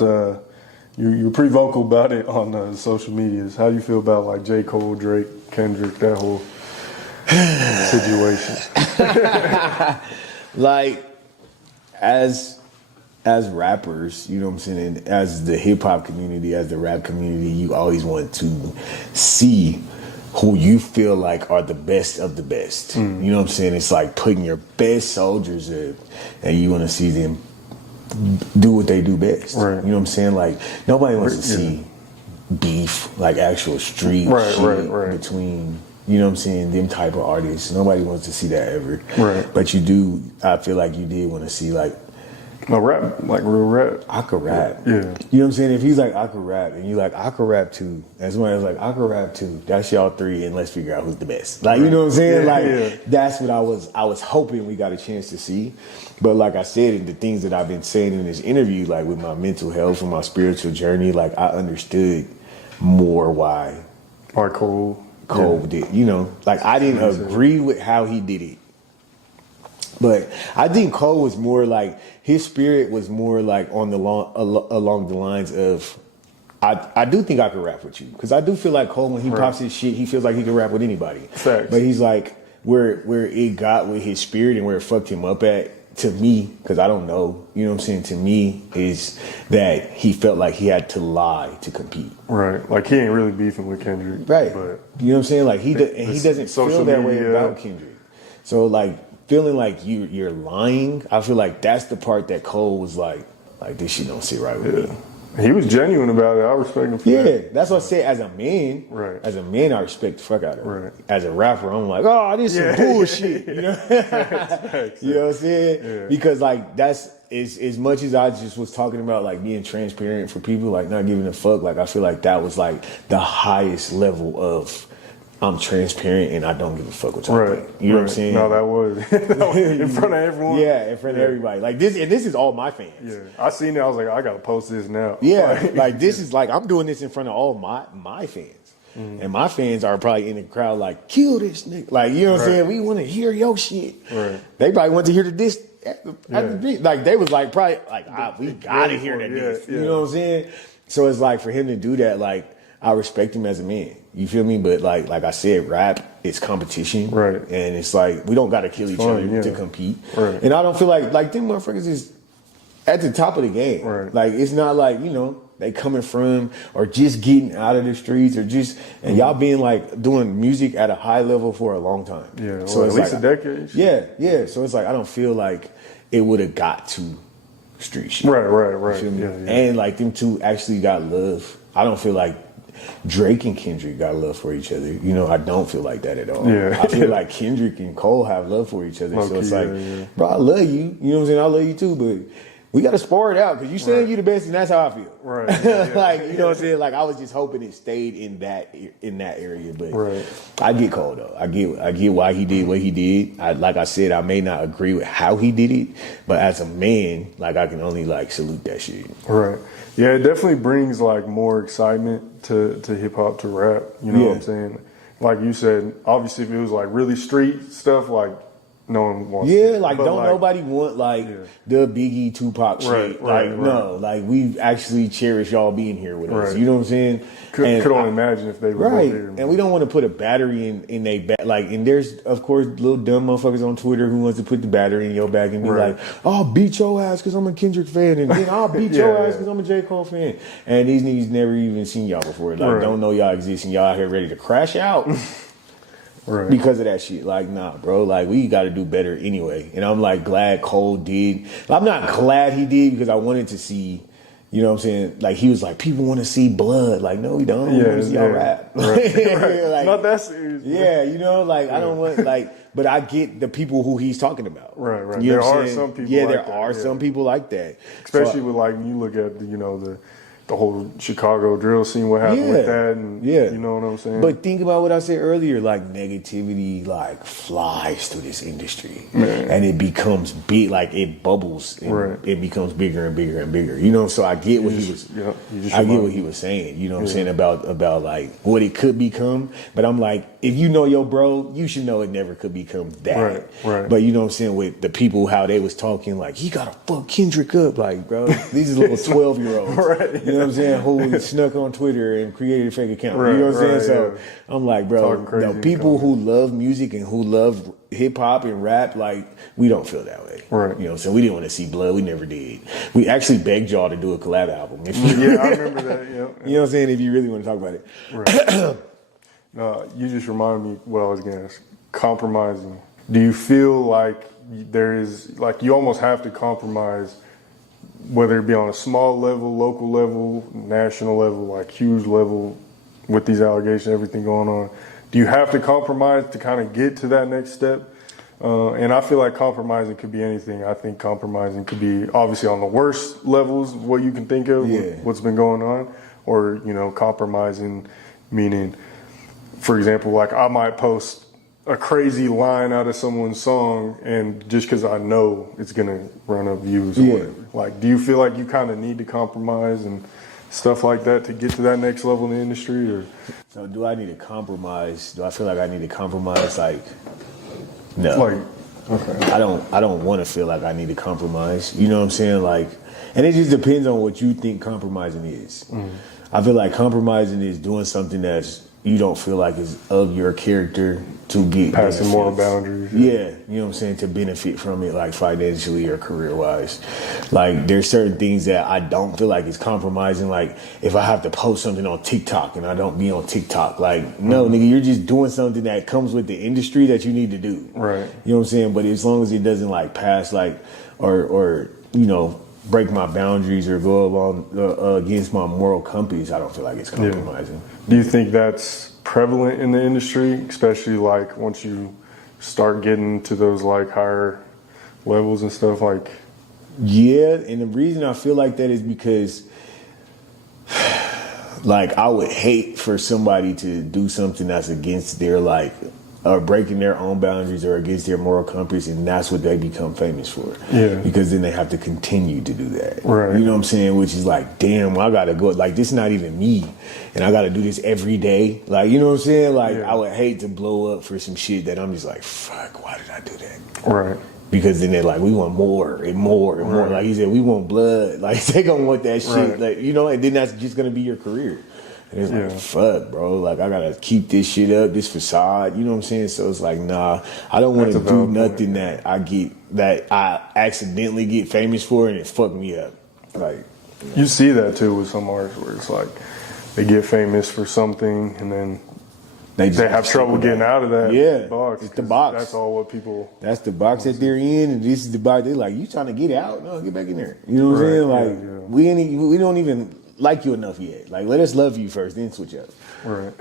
about you're pretty vocal about it on social medias. How do you feel about like J. Cole, Drake, Kendrick, that whole situation? Like, as rappers, you know what I'm saying, as the hip hop community, as the rap community, you always want to see who you feel like are the best of the best. You know what I'm saying? It's like putting your best soldiers in, and you want to see them do what they do best. Right. You know what I'm saying? Like, nobody wants to see beef, like actual street shit between, you know what I'm saying, them type of artists. Nobody wants to see that ever. Right. But you do, I feel like you did want to see like, no rap, like real rap. I could rap. Yeah. You know what I'm saying? If he's like, I could rap, and you like, I could rap too, and somebody was like, I could rap too, that's y'all three, and let's figure out who's the best. Like, you know what I'm saying? Like, that's what I was hoping we got a chance to see. But like I said, the things that I've been saying in this interview, like with my mental health and my spiritual journey, like I understood more why Cole did, you know, like I didn't agree with how he did it. But I think Cole was more like, his spirit was more like on the along the lines of, I do think I could rap with you. Because I do feel like Cole, when he pops his shit, he feels like he can rap with anybody. Facts. But he's like, where it got with his spirit and where it fucked him up at, to me, because I don't know, you know what I'm saying, to me, is that he felt like he had to lie to compete. Right. Like he ain't really beefing with Kendrick. Right. But you know what I'm saying? Like he doesn't feel that way about Kendrick. So like, feeling like you're lying, I feel like that's the part that Cole was like this shit don't sit right with me. He was genuine about it. I respect him for that. Yeah, that's what I said. As a man, as a man, I respect the fuck out of it. As a rapper, I'm like, oh, this is some bullshit. You know, you know what I'm saying? Yeah. Because like that's as much as I just was talking about like being transparent for people, like not giving a fuck. Like I feel like that was like the highest level of, I'm transparent and I don't give a fuck what y'all think. You know what I'm saying? No, that was in front of everyone. Yeah, in front of everybody. Like this, and this is all my fans. Yeah, I seen it. I was like, I gotta post this now. Yeah, like this is like, I'm doing this in front of all my fans, and my fans are probably in the crowd like, kill this nigga. Like, you know what I'm saying? We want to hear your shit. Right. They probably want to hear the diss. Like they was like probably like, we gotta hear the diss. You know what I'm saying? So it's like for him to do that, like I respect him as a man. You feel me? But like I said, rap, it's competition. Right. And it's like, we don't got to kill each other to compete. Right. And I don't feel like them motherfuckers is at the top of the game. Right. Like, it's not like, you know, they coming from or just getting out of the streets or just, and y'all being like doing music at a high level for a long time. Yeah. So it's at least a decade. Yeah. Yeah. So it's like, I don't feel like it would have got to street shit. Right. You feel me? Yeah. And like them two actually got love. I don't feel like Drake and Kendrick got love for each other. You know, I don't feel like that at all. Yeah. I feel like Kendrick and Cole have love for each other. So it's like, bro, I love you. You know what I'm saying? I love you too, but we got to spar it out because you saying you the best, and that's how I feel. Right. Like, you know what I'm saying? Like, I was just hoping it stayed in that area, but I get Cole though. I get why he did what he did. Like I said, I may not agree with how he did it, but as a man, like I can only like salute that shit. Right. Yeah, it definitely brings like more excitement to hip hop, to rap. You know what I'm saying? Like you said, obviously if it was like really street stuff, like no one wants to. Like don't like, nobody want like the BIGGIE TUPAC shit. No, like we actually cherish y'all being here with us. You know what I'm saying? Could only imagine if they were there. And we don't want to put a battery in a back. Like, and there's of course little dumb motherfuckers on Twitter who wants to put the battery in your back and be like, "Oh, I'll beat your ass because I'm a Kendrick fan, and then I'll beat your ass because I'm a J. Cole fan." And these niggas never even seen y'all before. Like, don't know y'all exist, and y'all out here ready to crash out. Because of that shit. Like, nah, bro, like we got to do better anyway. And I'm like glad Cole did. I'm not glad he did because I wanted to see, you know what I'm saying? Like he was like, people want to see blood. Like, no, we don't. We want to see y'all rap. Like, not that serious. Yeah, you know, like I don't want like, but I get the people who he's talking about. Right. You know there are some people. Yeah, there are some people like that. Especially with like you look at the whole Chicago drill scene, what happened with that, and you know what I'm saying? But think about what I said earlier, like negativity like flies through this industry. And it becomes big, like it bubbles and it becomes bigger and bigger and bigger. You know, so I get what he was what he was saying, you know what I'm saying, about like what it could become. But I'm like, if you know your bro, you should know it never could become that. Right. But you know what I'm saying, with the people, how they was talking, like, he gotta fuck Kendrick up. Like, bro, these is little 12-year-olds. Right. You know what I'm saying? Who snuck on Twitter and created a fake account. You know what I'm saying? So I'm like, bro, the people who love music and who love hip hop and rap, like, we don't feel that way. Right. You know what I'm saying? We didn't want to see blood. We never did. We actually begged y'all to do a collab album. I remember that. Yeah. You know what I'm saying? If you really want to talk about it. Right. You just reminded me what I was going to ask. Compromising. Do you feel like there is, like, you almost have to compromise, whether it be on a small level, local level, national level, like huge level, with these allegations, everything going on? Do you have to compromise to kind of get to that next step? And I feel like compromising could be anything. I think compromising could be obviously on the worst levels, what you can think of, what's been going on, or, you know, compromising meaning, for example, like I might post a crazy line out of someone's song, and just because I know it's gonna run up views or whatever. Like, do you feel like you kind of need to compromise and stuff like that to get to that next level in the industry? Or so, do I need to compromise? Do I feel like I need to compromise? Like, no. Like, okay. I don't want to feel like I need to compromise. You know what I'm saying? Like, and it just depends on what you think compromising is. I feel like compromising is doing something that's you don't feel like is of your character to get passing benefits. moral boundaries. Yeah, you know what I'm saying, to benefit from it, like financially or career wise. Like, there's certain things that I don't feel like is compromising. Like, if I have to post something on TikTok and I don't be on TikTok, like, no, nigga, you're just doing something that comes with the industry that you need to do. Right. You know what I'm saying? But as long as it doesn't like pass, like, or you know, break my boundaries or go along against my moral compass, I don't feel like it's compromising. Do you think that's prevalent in the industry, especially like once you start getting to those like higher levels and stuff? Like, yeah, and the reason I feel like that is because, like, I would hate for somebody to do something that's against their, like, or breaking their own boundaries or against their moral compass, and that's what they become famous for. Yeah. Because then they have to continue to do that. Right. You know what I'm saying? Which is like, damn, I gotta go. Like, this is not even me, and I gotta do this every day. Like, you know what I'm saying? Like, I would hate to blow up for some shit that I'm just like, fuck, why did I do that? right. Because then they're like, we want more and more and more. Like he said, we want blood. Like, they gonna want that shit. Right. Like, you know, and then that's just gonna be your career. And it's like, fuck, bro. Like, I gotta keep this shit up, this facade. You know what I'm saying? So it's like, nah, I don't want to do nothing that I accidentally get famous for and it fuck me up. Like, you see that too with some artists where it's like they get famous for something and then they have trouble getting out of that box. It's the box. That's all what people. That's the box that they're in, and this is the box. They're like, you trying to get out? No, get back in there. You know what I'm saying? Like, we don't even like you enough yet. Like, let us love you first, then switch up. Right.